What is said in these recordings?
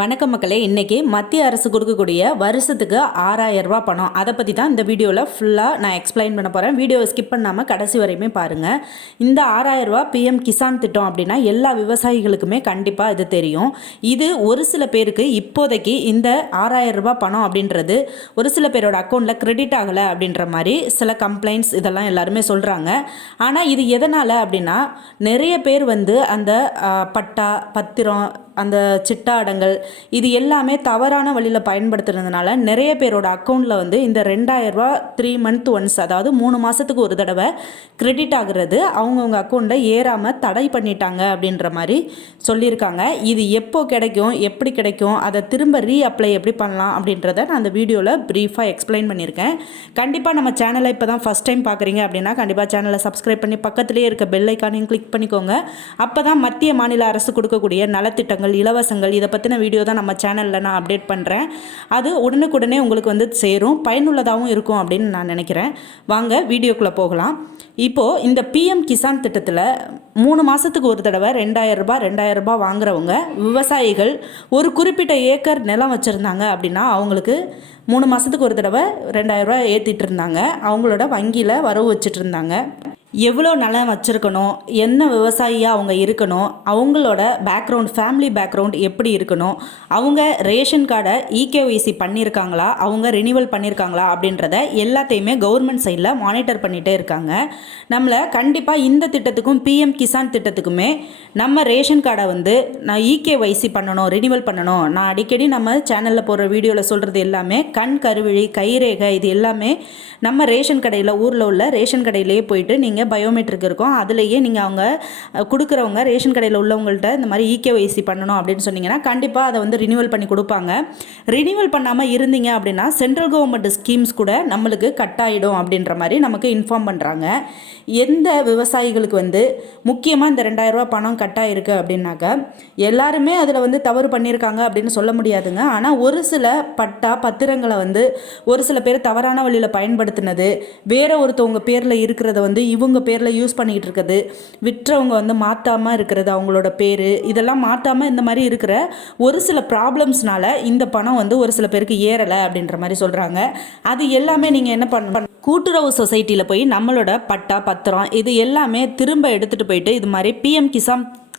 வணக்கம் மக்களே, இன்றைக்கி மத்திய அரசு கொடுக்கக்கூடிய வருஷத்துக்கு 6000 ரூபா பணம், அதை பற்றி தான் இந்த வீடியோவில் ஃபுல்லாக நான் எக்ஸ்பிளைன் பண்ண போகிறேன். வீடியோவை ஸ்கிப் பண்ணாமல் கடைசி வரையுமே பாருங்கள். இந்த 6000 ரூபா பிஎம் கிசான் திட்டம் அப்படின்னா எல்லா விவசாயிகளுக்குமே கண்டிப்பாக இது தெரியும். இது ஒரு சில பேருக்கு இப்போதைக்கு இந்த 6000 ரூபா பணம் அப்படின்றது ஒரு சில பேரோட அக்கௌண்ட்டில் கிரெடிட் ஆகலை அப்படின்ற மாதிரி சில கம்ப்ளைண்ட்ஸ் இதெல்லாம் எல்லாருமே சொல்கிறாங்க. ஆனால் இது எதனால் அப்படின்னா நிறைய பேர் அந்த பட்டா பத்திரம் அந்த சிட்டா அடங்கல் இது எல்லாமே தவறான வழியில் பயன்படுத்துறதுனால நிறைய பேரோட அக்கௌண்ட்டில் இந்த 2000 ரூபா 3 மந்த் ஒன்ஸ், அதாவது 3 மாதத்துக்கு ஒரு தடவை கிரெடிட் ஆகுறது அவங்கவுங்க அக்கௌண்ட்டில் ஏறாமல் தடை பண்ணிட்டாங்க அப்படின்ற மாதிரி சொல்லியிருக்காங்க. இது எப்போ கிடைக்கும், எப்படி கிடைக்கும், அதை திரும்ப ரீஅப்ளை எப்படி பண்ணலாம் அப்படின்றத நான் அந்த வீடியோவில் ப்ரீஃபாக எக்ஸ்பிளைன் பண்ணியிருக்கேன். கண்டிப்பாக நம்ம சேனலை இப்போ தான் ஃபஸ்ட் டைம் பார்க்குறீங்க அப்படின்னா கண்டிப்பாக சேனலை சப்ஸ்கிரைப் பண்ணி பக்கத்துலேயே இருக்க பெல் ஐக்கானையும் கிளிக் பண்ணிக்கோங்க. அப்போ தான் மத்திய மாநில அரசு கொடுக்கக்கூடிய நலத்திட்டங்கள் இலவசங்கள் இதை பற்றின வீடியோ தான் நம்ம சேனலில் நான் அப்டேட் பண்ணுறேன். அது உடனுக்குடனே உங்களுக்கு சேரும், பயனுள்ளதாகவும் இருக்கும் அப்படின்னு நான் நினைக்கிறேன். வாங்க வீடியோக்குள்ளே போகலாம். இப்போது இந்த பிஎம் கிசான் திட்டத்தில் 3 மாதத்துக்கு ஒரு தடவை 2000 ரூபாய் வாங்குறவங்க விவசாயிகள் ஒரு குறிப்பிட்ட ஏக்கர் நிலம் வச்சுருந்தாங்க அப்படின்னா அவங்களுக்கு 3 மாதத்துக்கு ஒரு தடவை 2000 ரூபாய் ஏற்றிட்டு இருந்தாங்க. அவங்களோட வங்கியில் வரவு வச்சுட்டு இருந்தாங்க. எவ்வளோ நிலம் வச்சுருக்கணும், என்ன விவசாயியாக அவங்க இருக்கணும், அவங்களோட பேக்ரவுண்ட் ஃபேமிலி பேக்ரவுண்ட் எப்படி இருக்கணும், அவங்க ரேஷன் கார்டை இகேஒய்சி பண்ணியிருக்காங்களா, அவங்க ரினிவல் பண்ணியிருக்காங்களா அப்படின்றத எல்லாத்தையுமே கவர்மெண்ட் சைடில் மானிட்டர் பண்ணிகிட்டே இருக்காங்க. நம்மளை கண்டிப்பாக இந்த திட்டத்துக்கும் பிஎம் கிசான் திட்டத்துக்குமே நம்ம ரேஷன் கார்டை நான் இகேஒய்சி பண்ணணும், ரினிவல் பண்ணணும். நான் அடிக்கடி நம்ம சேனலில் போடுற வீடியோவில் சொல்கிறது எல்லாமே கண் கருவிழி கைரேகை இது எல்லாமே நம்ம ரேஷன் கடையில் ஊரில் உள்ள ரேஷன் கடையிலேயே போயிட்டு நீங்கள் பயோமெட்ரிக் இருக்கும், அதுலேயே நீங்கள் அவங்க கொடுக்குறவங்க ரேஷன் கடையில் உள்ளவங்கள்ட்ட இந்த மாதிரி இகேஒய்சி பண்ணணும் அப்படின்னு சொன்னீங்கன்னா கண்டிப்பாக அதை ரினிவல் பண்ணி கொடுப்பாங்க. ரினிவல் பண்ணாமல் இருந்தீங்க அப்படின்னா சென்ட்ரல் கவர்மெண்ட் ஸ்கீம்ஸ் கூட நம்மளுக்கு கட் ஆகிடும் அப்படின்ற மாதிரி நமக்கு இன்ஃபார்ம் பண்ணுறாங்க. எந்த விவசாயிகளுக்கு முக்கியமாக இந்த 2000 ரூபா பணம் கட் ஆகிருக்கு அப்படின்னாக்கா எல்லாருமே அதில் தவறு பண்ணியிருக்காங்க அப்படின்னு சொல்ல முடியாதுங்க. ஆனால் ஒரு சில பட்டா பத்திரங்களை ஒரு சில பேர் தவறான வழியில் பயன்படுத்தினது, வேற ஒருத்தவங்க பேரில் இருக்கிறத இவங்க பேரில் யூஸ் பண்ணிக்கிட்டு இருக்குது, விற்றவங்க மாற்றாமல் இருக்கிறது, அவங்களோட பேர் இதெல்லாம் மாற்றாமல் இந்த மாதிரி இருக்கிற ஒரு சில ப்ராப்ளம்ஸ்னால இந்த பணம் ஒரு சில பேருக்கு ஏறலை அப்படின்ற மாதிரி சொல்கிறாங்க. அது எல்லாமே நீங்கள் என்ன பண்ண கூட்டுறவு சொசைட்டியில் போய் நம்மளோட பட்டா பத்திரம் இது எல்லாமே திரும்ப எடுத்துகிட்டு போயிட்டு இது மாதிரி பிஎம்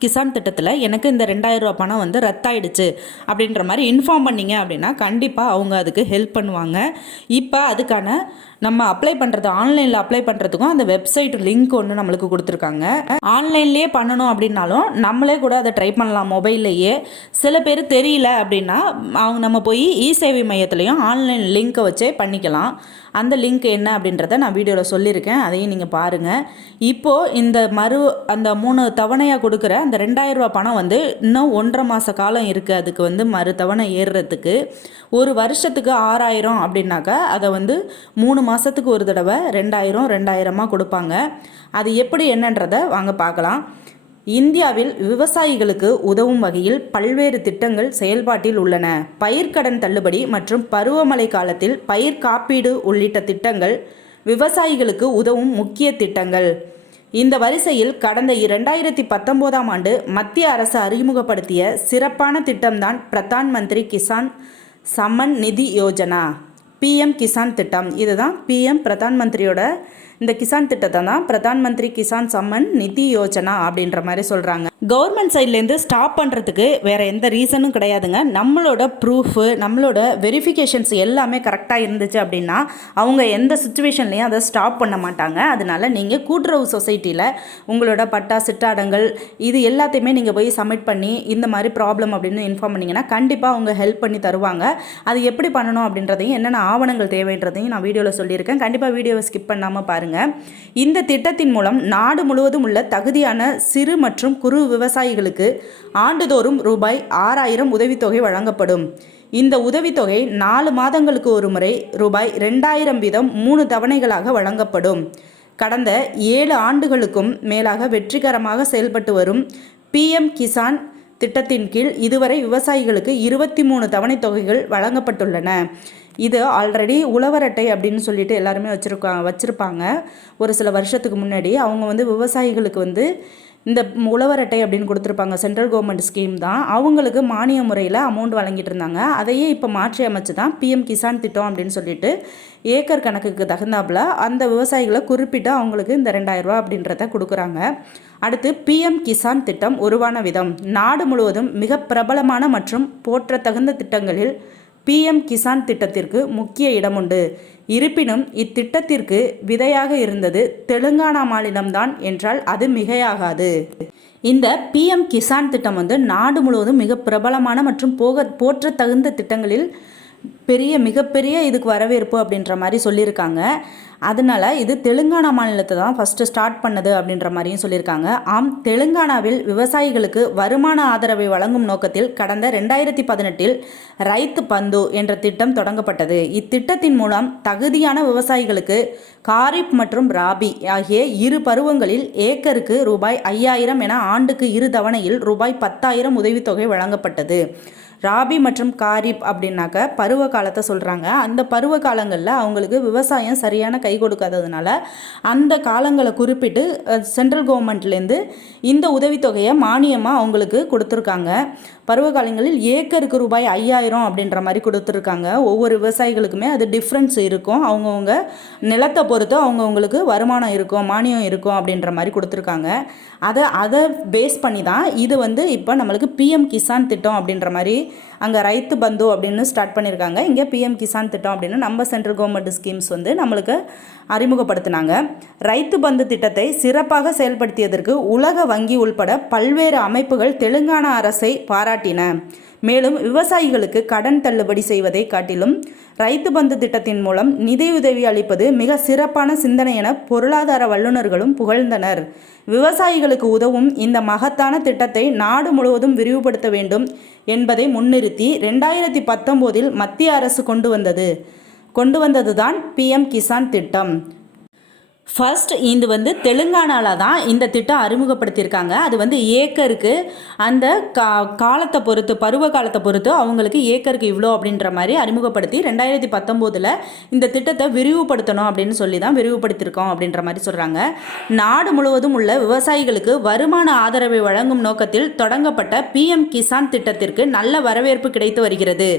கிசான் திட்டத்தில் எனக்கு இந்த 2000 ரூபா பணம் ரத்தாயிடுச்சு அப்படின்ற மாதிரி இன்ஃபார்ம் பண்ணிங்க அப்படின்னா கண்டிப்பாக அவங்க அதுக்கு ஹெல்ப் பண்ணுவாங்க. இப்போ அதுக்கான நம்ம அப்ளை பண்ணுறது ஆன்லைனில் அப்ளை பண்ணுறதுக்கும் அந்த வெப்சைட் லிங்க் ஒன்று நம்மளுக்கு கொடுத்துருக்காங்க. ஆன்லைன்லேயே பண்ணணும் அப்படின்னாலும் நம்மளே கூட அதை ட்ரை பண்ணலாம் மொபைல்லையே. சில பேர் தெரியல அப்படின்னா நம்ம போய் இ சேவை மையத்துலேயும் ஆன்லைன் லிங்க்கை வச்சே பண்ணிக்கலாம். அந்த லிங்க் என்ன அப்படின்றத நான் வீடியோவில் சொல்லியிருக்கேன், அதையும் நீங்கள் பாருங்கள். இப்போது இந்த அந்த 3 தவணையாக கொடுக்குற அந்த 2000 ரூபா பணம் இன்னும் 1.5 மாத காலம் இருக்குது. அதுக்கு மறு தவணை ஏறுறதுக்கு ஒரு வருஷத்துக்கு 6000 அப்படின்னாக்கா அதை 3 மாதத்துக்கு ஒரு தடவை 2000 கொடுப்பாங்க. அது எப்படி என்னன்றதை வாங்க பார்க்கலாம். இந்தியாவில் விவசாயிகளுக்கு உதவும் வகையில் பல்வேறு திட்டங்கள் செயல்பாட்டில் உள்ளன. பயிர்க்கடன் தள்ளுபடி மற்றும் பருவமழை காலத்தில் பயிர் காப்பீடு உள்ளிட்ட திட்டங்கள் விவசாயிகளுக்கு உதவும் முக்கிய திட்டங்கள். இந்த வரிசையில் கடந்த 2019ஆம் ஆண்டு மத்திய அரசு அறிமுகப்படுத்திய சிறப்பான திட்டம்தான் பிரதான் மந்திரி கிசான் சம்மன் நிதி யோஜனா, பிஎம் கிசான் திட்டம். இதுதான் பிஎம் பிரதான் மந்திரியோட இந்த கிசான் திட்டத்தை தான் பிரதான் மந்திரி கிசான் சம்மன் நிதி யோஜனா அப்படின்ற மாதிரி சொல்கிறாங்க. கவர்மெண்ட் சைட்லேருந்து ஸ்டாப் பண்ணுறதுக்கு வேறு எந்த ரீசனும் கிடையாதுங்க. நம்மளோட ப்ரூஃபு நம்மளோட வெரிஃபிகேஷன்ஸ் எல்லாமே கரெக்டாக இருந்துச்சு அப்படின்னா அவங்க எந்த சுச்சுவேஷன்லேயும் அதை ஸ்டாப் பண்ண மாட்டாங்க. அதனால் நீங்கள் கூட்டுறவு சொசைட்டியில் உங்களோட பட்டா சிட்டாடங்கள் இது எல்லாத்தையுமே நீங்கள் போய் சப்மிட் பண்ணி இந்த மாதிரி ப்ராப்ளம் அப்படின்னு இன்ஃபார்ம் பண்ணிங்கன்னா கண்டிப்பாக அவங்க ஹெல்ப் பண்ணி தருவாங்க. அது எப்படி பண்ணணும் அப்படின்றதையும் என்னென்ன ஆவணங்கள் தேவைன்றதையும் நான் வீடியோவில் சொல்லியிருக்கேன். கண்டிப்பாக வீடியோவை ஸ்கிப் பண்ணாமல் பாருங்கள். இந்த திட்டத்தின் மூலம் நாடு முழுவதும் உள்ள தகுதியான சிறு மற்றும் குறு விவசாயிகளுக்கு ஆண்டுதோறும் ரூபாய் 6000 உதவித்தொகை வழங்கப்படும். இந்த உதவித்தொகை 4 மாதங்களுக்கு ஒரு முறை ரூபாய் 2000 வீதம் 3 தவணைகளாக வழங்கப்படும். கடந்த 7 ஆண்டுகளுக்கும் மேலாக வெற்றிகரமாக செயல்பட்டு வரும் பிஎம் கிசான் திட்டத்தின் கீழ் இதுவரை விவசாயிகளுக்கு 23 தவணை தொகைகள் வழங்கப்பட்டுள்ளன. இது ஆல்ரெடி உழவர் அட்டை அப்படின்னு சொல்லிட்டு எல்லாருமே வச்சுருப்பாங்க. ஒரு சில வருஷத்துக்கு முன்னாடி அவங்க விவசாயிகளுக்கு இந்த உழவர் அட்டை அப்படின்னு கொடுத்துருப்பாங்க, சென்ட்ரல் கவர்மெண்ட் ஸ்கீம் தான். அவங்களுக்கு மானிய முறையில் அமௌண்ட் வழங்கிட்டு இருந்தாங்க. அதையே இப்போ மாற்றி அமைச்சு தான் பிஎம் கிசான் திட்டம் அப்படின்னு சொல்லிட்டு ஏக்கர் கணக்குக்கு தகுந்தாப்புல அந்த விவசாயிகளை குறிப்பிட்டு அவங்களுக்கு இந்த 2000 ரூபா அப்படின்றத கொடுக்குறாங்க. அடுத்து பிஎம் கிசான் திட்டம் உருவான விதம். நாடு முழுவதும் மிக பிரபலமான மற்றும் போற்றத்தகுந்த திட்டங்களில் பிஎம் கிசான் திட்டத்திற்கு முக்கிய இடம் உண்டு. இருப்பினும் இத்திட்டத்திற்கு விதையாக இருந்தது தெலுங்கானா மாநிலம்தான் என்றால் அது மிகையாகாது. இந்த பிஎம் கிசான் திட்டம் நாடு முழுவதும் மிக பிரபலமான மற்றும் போற்றத்தகுந்த திட்டங்களில் மிகப்பெரிய இதுக்கு வரவேற்பு அப்படின்ற மாதிரி சொல்லியிருக்காங்க. அதனால் இது தெலுங்கானா மாநிலத்தை தான் ஃபஸ்ட்டு ஸ்டார்ட் பண்ணது அப்படின்ற மாதிரியும் சொல்லியிருக்காங்க. தெலுங்கானாவில் விவசாயிகளுக்கு வருமான ஆதரவை வழங்கும் நோக்கத்தில் கடந்த 2018 ரைத்து பந்து என்ற திட்டம் தொடங்கப்பட்டது. இத்திட்டத்தின் மூலம் தகுதியான விவசாயிகளுக்கு காரிப் மற்றும் ராபி ஆகிய இரு பருவங்களில் ஏக்கருக்கு ரூபாய் 5000 என ஆண்டுக்கு 2 தவணையில் ரூபாய் 10,000 உதவித்தொகை வழங்கப்பட்டது. ராபி மற்றும் காரிப் அப்படின்னாக்க பருவ காலத்தை சொல்கிறாங்க. அந்த பருவ காலங்களில் அவங்களுக்கு விவசாயம் சரியான கை கொடுக்காததுனால அந்த காலங்களை குறிப்பிட்டு சென்ட்ரல் கவர்மெண்ட்லேருந்து இந்த உதவித்தொகையை மானியமாக அவங்களுக்கு கொடுத்துருக்காங்க. பருவ காலங்களில் ஏக்கருக்கு ரூபாய் 5000 அப்படின்ற மாதிரி கொடுத்துருக்காங்க. ஒவ்வொரு விவசாயிகளுக்குமே அது டிஃப்ரென்ஸ் இருக்கும். அவங்கவுங்க நிலத்தை பொறுத்து அவங்கவுங்களுக்கு வருமானம் இருக்கும், மானியம் இருக்கும் அப்படின்ற மாதிரி கொடுத்துருக்காங்க. அதை பேஸ் பண்ணி தான் இது இப்போ நம்மளுக்கு பிஎம் கிசான் திட்டம் அப்படின்ற மாதிரி அங்கே ரைத்து பந்து அப்படின்னு ஸ்டார்ட் பண்ணியிருக்காங்க. இங்கே பிஎம் கிசான் திட்டம் அப்படின்னு நம்ம சென்ட்ரல் கவர்மெண்ட் ஸ்கீம்ஸ் நம்மளுக்கு அறிமுகப்படுத்தினாங்க. ரைத்து பந்து திட்டத்தை சிறப்பாக செயல்படுத்தியதற்கு உலக வங்கி உள்பட பல்வேறு அமைப்புகள் தெலுங்கானா அரசை பாராட்டின. மேலும் விவசாயிகளுக்கு கடன் தள்ளுபடி செய்வதை காட்டிலும் ரைத்து பந்து திட்டத்தின் மூலம் நிதியுதவி அளிப்பது மிக சிறப்பான சிந்தனை என பொருளாதார வல்லுநர்களும் புகழ்ந்தனர். விவசாயிகளுக்கு உதவும் இந்த மகத்தான திட்டத்தை நாடு முழுவதும் விரிவுபடுத்த வேண்டும் என்பதை முன்னிறுத்தி 2019 மத்திய அரசு கொண்டு வந்தது தான் பிஎம் கிசான் திட்டம். ஃபர்ஸ்ட் இது தெலுங்கானாவில் தான் இந்த திட்டம் அறிமுகப்படுத்தியிருக்காங்க. அது ஏக்கருக்கு அந்த காலத்தை பொறுத்து, பருவ காலத்தை பொறுத்து அவங்களுக்கு ஏக்கருக்கு இவ்வளோ அப்படின்ற மாதிரி அறிமுகப்படுத்தி 2019 இந்த திட்டத்தை விரிவுபடுத்தணும் அப்படின்னு சொல்லி தான் விரிவுபடுத்தியிருக்கோம் அப்படின்ற மாதிரி சொல்கிறாங்க. நாடு முழுவதும் உள்ள விவசாயிகளுக்கு வருமான ஆதரவை வழங்கும் நோக்கத்தில் தொடங்கப்பட்ட பிஎம் கிசான் திட்டத்திற்கு நல்ல வரவேற்பு கிடைத்து வருகிறது.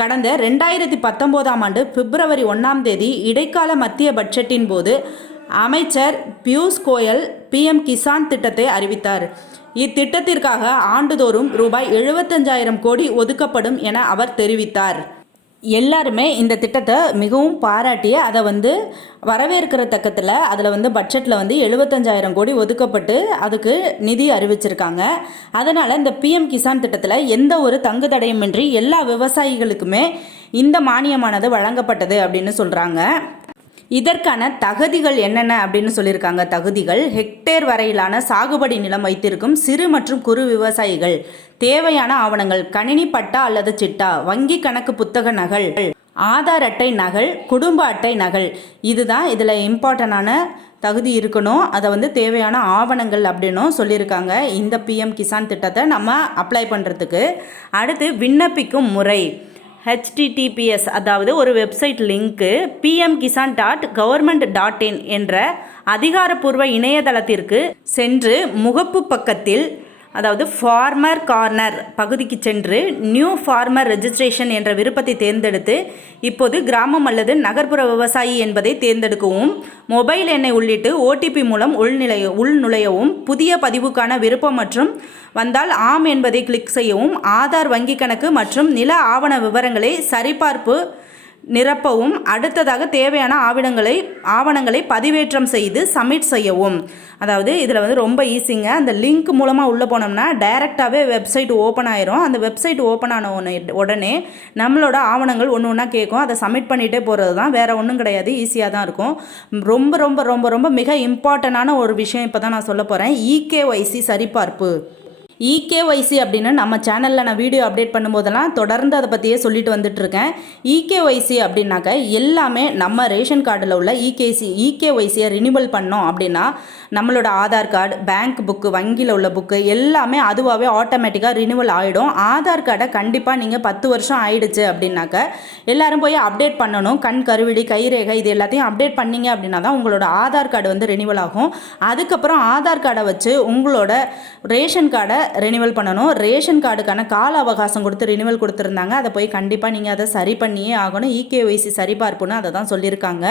கடந்த 2019 ஆண்டு பிப்ரவரி 1ஆம் தேதி இடைக்கால மத்திய பட்ஜெட்டின் போது அமைச்சர் பியூஷ் கோயல் பிஎம் கிசான் திட்டத்தை அறிவித்தார். இத்திட்டத்திற்காக ஆண்டுதோறும் ரூபாய் 75,000 கோடி ஒதுக்கப்படும் என அவர் தெரிவித்தார். எல்லாருமே இந்த திட்டத்தை மிகவும் பாராட்டி அதை வரவேற்கிற தக்கத்தில் அதில் பட்ஜெட்டில் 75,000 கோடி ஒதுக்கப்பட்டு அதுக்கு நிதி அறிவிச்சிருக்காங்க. அதனால் இந்த பிஎம் கிசான் திட்டத்தில் எந்த ஒரு தங்கு தடையுமின்றி எல்லா விவசாயிகளுக்குமே இந்த மானியமானது வழங்கப்பட்டது அப்படின்னு சொல்கிறாங்க. இதற்கான தகுதிகள் என்னென்ன அப்படின்னு சொல்லியிருக்காங்க. தகுதிகள்: ஹெக்டேர் வரையிலான சாகுபடி நிலம் வைத்திருக்கும் சிறு மற்றும் குறு விவசாயிகள், தேவையான ஆவணங்கள்: கணினி பட்டா அல்லது சிட்டா, வங்கி கணக்கு புத்தக நகல், ஆதார் அட்டை நகல், குடும்ப அட்டை நகல். இதுதான் இதில் இம்பார்ட்டண்டான தகுதி இருக்கணும். அதை தேவையான ஆவணங்கள் அப்படின்னும் சொல்லியிருக்காங்க இந்த பிஎம் கிசான் திட்டத்தை நம்ம அப்ளை பண்ணுறதுக்கு. அடுத்து விண்ணப்பிக்கும் முறை: HTTPS அதாவது ஒரு வெப்சைட் லிங்க்கு pmkisan.government.in என்ற அதிகாரப்பூர்வ இணையதளத்திற்கு சென்று முகப்பு பக்கத்தில் அதாவது ஃபார்மர் கார்னர் பகுதிக்கு சென்று நியூ ஃபார்மர் ரெஜிஸ்ட்ரேஷன் என்ற விருப்பத்தை தேர்ந்தெடுத்து இப்போது கிராமம் அல்லது நகர்ப்புற விவசாயி என்பதை தேர்ந்தெடுக்கவும். மொபைல் எண்ணை உள்ளிட்டு OTP மூலம் உள்நுழையவும். புதிய பதிவுக்கான விருப்பம் மற்றும் வந்தால் ஆம் என்பதை கிளிக் செய்யவும். ஆதார், வங்கி கணக்கு மற்றும் நில ஆவண விவரங்களை சரிபார்ப்பு நிரப்பவும். அடுத்ததாக தேவையான ஆவணங்களை பதிவேற்றம் செய்து சப்மிட் செய்யவும். அதாவது இதில் ரொம்ப ஈஸிங்க. அந்த லிங்க் மூலமாக உள்ளே போனோம்னா டைரெக்டாகவே வெப்சைட் ஓப்பன் ஆயிரும். அந்த வெப்சைட் ஓப்பன் ஆன உடனே நம்மளோட ஆவணங்கள் ஒன்று ஒன்றா கேட்கும். அதை சப்மிட் பண்ணிகிட்டே போகிறது தான், வேறு ஒன்றும் கிடையாது. ஈஸியாக தான் இருக்கும். ரொம்ப ரொம்ப ரொம்ப ரொம்ப மிக இம்பார்ட்டண்டான ஒரு விஷயம் இப்போ தான் நான் சொல்ல போகிறேன். EKYC சரிபார்ப்பு. இகேஒய்சி அப்படின்னு நம்ம சேனலில் நான் வீடியோ அப்டேட் பண்ணும்போதெல்லாம் தொடர்ந்து அதை பற்றியே சொல்லிட்டு வந்துட்டுருக்கேன். இகேஒய்சி அப்படின்னாக்க எல்லாமே நம்ம ரேஷன் கார்டில் உள்ள இகேஒய்சியை ரினிவல் பண்ணோம் அப்படின்னா நம்மளோட ஆதார் கார்டு, பேங்க் புக்கு, வங்கியில் உள்ள புக்கு எல்லாமே அதுவாகவே ஆட்டோமேட்டிக்காக ரினிவல் ஆகிடும். ஆதார் கார்டை கண்டிப்பாக நீங்கள் 10 வருஷம் ஆயிடுச்சு அப்படின்னாக்க எல்லாரும் போய் அப்டேட் பண்ணணும். கண் கருவிழி, கைரேகை இது எல்லாத்தையும் அப்டேட் பண்ணீங்க அப்படின்னா தான் உங்களோட ஆதார் கார்டு வந்து ரினிவல் ஆகும். அதுக்கப்புறம் ஆதார் கார்டை வச்சு உங்களோட ரேஷன் கார்டை ரினிவல் பண்ணணும். ரேஷன் கார்டுக்கான கால அவகாசம் கொடுத்து ரினிவல் கொடுத்துருந்தாங்க. அதை போய் கண்டிப்பாக நீங்கள் அதை சரி பண்ணியே ஆகணும். இகேஒய்சி சரிபார்ப்புன்னு அதை தான் சொல்லியிருக்காங்க.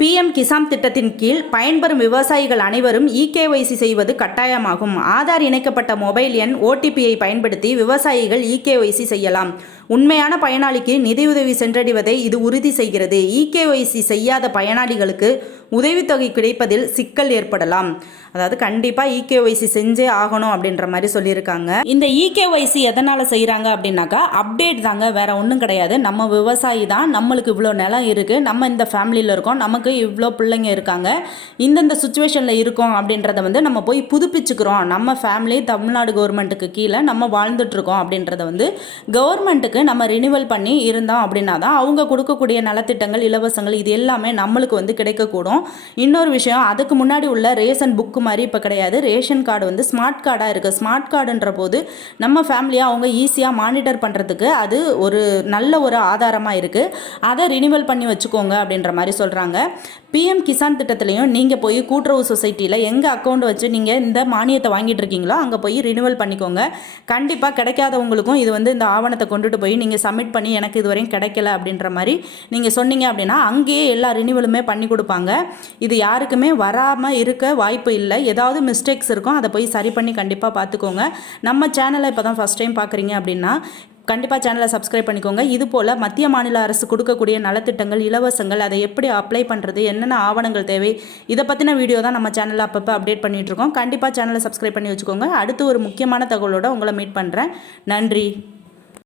பிஎம் கிசான் திட்டத்தின் கீழ் பயன்பெறும் விவசாயிகள் அனைவரும் இகேஒய்சி செய்வது கட்டாயமாகும். ஆதார் இணைக்கப்பட்ட மொபைல் எண் ஓடிபியை பயன்படுத்தி விவசாயிகள் இகேஒய்சி செய்யலாம். உண்மையான பயனாளிக்கு நிதியுதவி சென்றடைவதை இது உறுதி செய்கிறது. இகேஒய்சி செய்யாத பயனாளிகளுக்கு உதவித்தொகை கிடைப்பதில் சிக்கல் ஏற்படலாம். அதாவது கண்டிப்பாக இகேஒய்சி செஞ்சே ஆகணும் அப்படின்ற மாதிரி சொல்லியிருக்காங்க. இந்த இகேஒய்சி எதனால் செய்கிறாங்க அப்படின்னாக்கா அப்டேட் தாங்க, வேற ஒன்றும் கிடையாது. நம்ம விவசாயி தான், நம்மளுக்கு இவ்வளோ நிலம் இருக்குது, நம்ம இந்த ஃபேமிலியில் இருக்கோம், நமக்கு இவ்வளோ பிள்ளைங்க இருக்காங்க, இந்தந்த சுச்சுவேஷனில் இருக்கோம் அப்படின்றத வந்து நம்ம போய் புதுப்பிச்சுக்கிறோம். நம்ம ஃபேமிலி தமிழ்நாடு கவர்மெண்ட்டுக்கு கீழே நம்ம வாழ்ந்துட்டுருக்கோம் அப்படின்றத வந்து கவர்மெண்ட்டுக்கு நம்ம ரினிவல் பண்ணி இருந்தோம் அப்படின்னா தான் அவங்க கொடுக்கக்கூடிய நலத்திட்டங்கள், இலவசங்கள் இது எல்லாமே நம்மளுக்கு வந்து கிடைக்கக்கூடும். இன்னொரு விஷயம், அதுக்கு முன்னாடி உள்ள ரேஷன் புக்கு மாதிரி இப்போ கிடையாது. ரேஷன் கார்டு வந்து ஸ்மார்ட் கார்டாக இருக்குது. ஸ்மார்ட் கார்டுன்ற போது நம்ம ஃபேமிலியாக அவங்க ஈஸியாக மானிட்டர் பண்ணுறதுக்கு அது ஒரு நல்ல ஒரு ஆதாரமாக இருக்குது. அதை ரினிவல் பண்ணி வச்சுக்கோங்க அப்படின்ற மாதிரி சொல்கிறாங்க. பிஎம் கிசான் திட்டத்திலையும் நீங்கள் போய் கூட்டுறவு சொசைட்டியில் எங்கள் அக்கௌண்ட் வச்சு நீங்கள் இந்த மானியத்தை வாங்கிட்டு இருக்கீங்களோ அங்கே போய் ரினிவல் பண்ணிக்கோங்க. கண்டிப்பாக கிடைக்காதவங்களுக்கும் இது வந்து இந்த ஆவணத்தை கொண்டுட்டு போய் நீங்கள் சப்மிட் பண்ணி எனக்கு இதுவரையும் கிடைக்கல அப்படின்ற மாதிரி நீங்கள் சொன்னீங்க அப்படின்னா அங்கேயே எல்லா ரினிவலுமே பண்ணி கொடுப்பாங்க. இது யாருக்குமே வராமல் இருக்க வாய்ப்பு இல்லை. ஏதாவது மிஸ்டேக்ஸ் இருக்கும், அதை போய் சரி பண்ணி கண்டிப்பாக பார்த்துக்கோங்க. நம்ம சேனலை இப்போ தான் ஃபஸ்ட் டைம் பார்க்குறீங்க அப்படின்னா கண்டிப்பாக சேனலை சப்ஸ்கிரைப் பண்ணிக்கோங்க. இது போல் மத்திய மாநில அரசு கொடுக்கக்கூடிய நலத்திட்டங்கள், இலவசங்கள் அதை எப்படி அப்ளை பண்ணுறது, என்னென்ன ஆவணங்கள் தேவை, இதை பற்றின வீடியோ தான் நம்ம சேனலில் அப்பப்போ அப்டேட் பண்ணிகிட்ருக்கோம். கண்டிப்பாக சேனலை சப்ஸ்கிரைப் பண்ணி வச்சுக்கோங்க. அடுத்து ஒரு முக்கியமான தகவலோடு உங்களை மீட் பண்ணுறேன். நன்றி.